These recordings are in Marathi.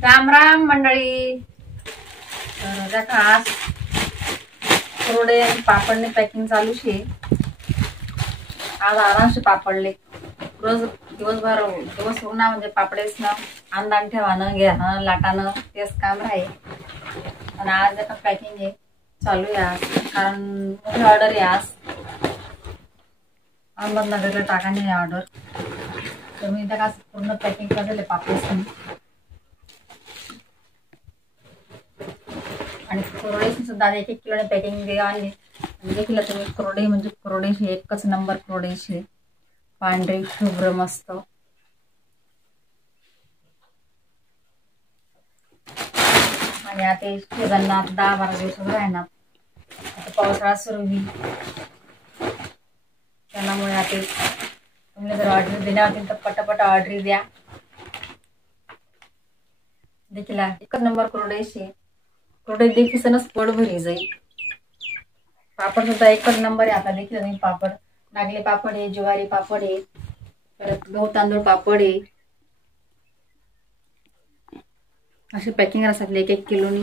राम राम मंडळी। तर आज कुरडे आणि पापडने पॅकिंग चालू शे। आज आरामसे पापडले रोज दिवस उन्हा म्हणजे पापडेच ना अंदान ठेवानं घ्यानं लाटानं तेच काम आहे। आणि आज एका पॅकिंग आहे चालू आहे कारण मोठी ऑर्डर आहे आज अहमदनगरला टाकाने ऑर्डर। तर मी त्या पूर्ण पॅकिंग केलेले पापड आणि कुरडे सुद्धा 1-1 किलो पॅकिंग दिली आणि देखील तुम्ही कुरडे म्हणजे कुरडेशी एकच नंबर कुरडेशी पांढरी शुभ्र मस्त। आणि आता सीझनला 10-12 दिवस राहणार आता पावसाळा सुरू होईल त्यामुळे आता तुम्ही जर ऑर्डर देणार असेल तर पटापट ऑर्डर द्या। देखील एकच नंबर कुरडेशी कुरडे देखील पोट भरी जाईल। पापड सुद्धा एकच नंबर आहे। आता देखील तुम्ही पापड नागले पापड आहे ज्वारी पापड आहे परत गहू तांदूळ पापड आहे अशी पॅकिंग असतात 1-1 किलोनी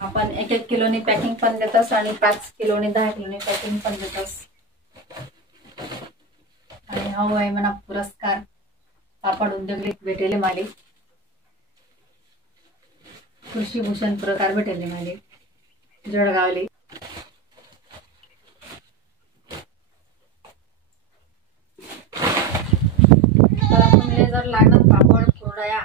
आपण 1-1 किलोनी पॅकिंग पण देतोस आणि 5 किलोनी 10 किलोनी पॅकिंग पण देतोस। आणि हा आहे म्हणा पुरस्कार पापड उद्योग भेटेले माले कृषी भूषण पुरस्कार भेटेले माले जळगावले। तर तुम्ही जर लागणार पापड कुरडया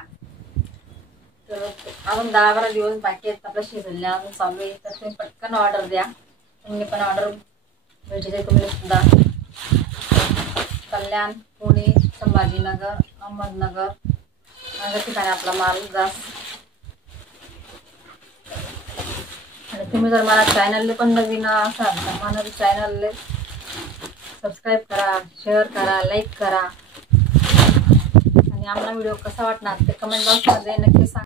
तर अजून 10-12 दिवस बाकी आहेत आपल्या सीझनला अजून चालू आहे तर तुम्ही पटकन ऑर्डर द्या। तुम्ही पण ऑर्डर भेटते तुम्ही सुद्धा कल्याण पुणे संभाजीनगर अहमदनगर अशा ठिकाणी आपला माल जास्त। आणि तुम्ही जर मला चॅनलला पण नवीन असाल तर मला चॅनलला सबस्क्राईब करा शेअर करा लाईक करा आणि आम्हाला व्हिडिओ कसा वाटणार ते कमेंट बॉक्समध्ये नक्की सांगा।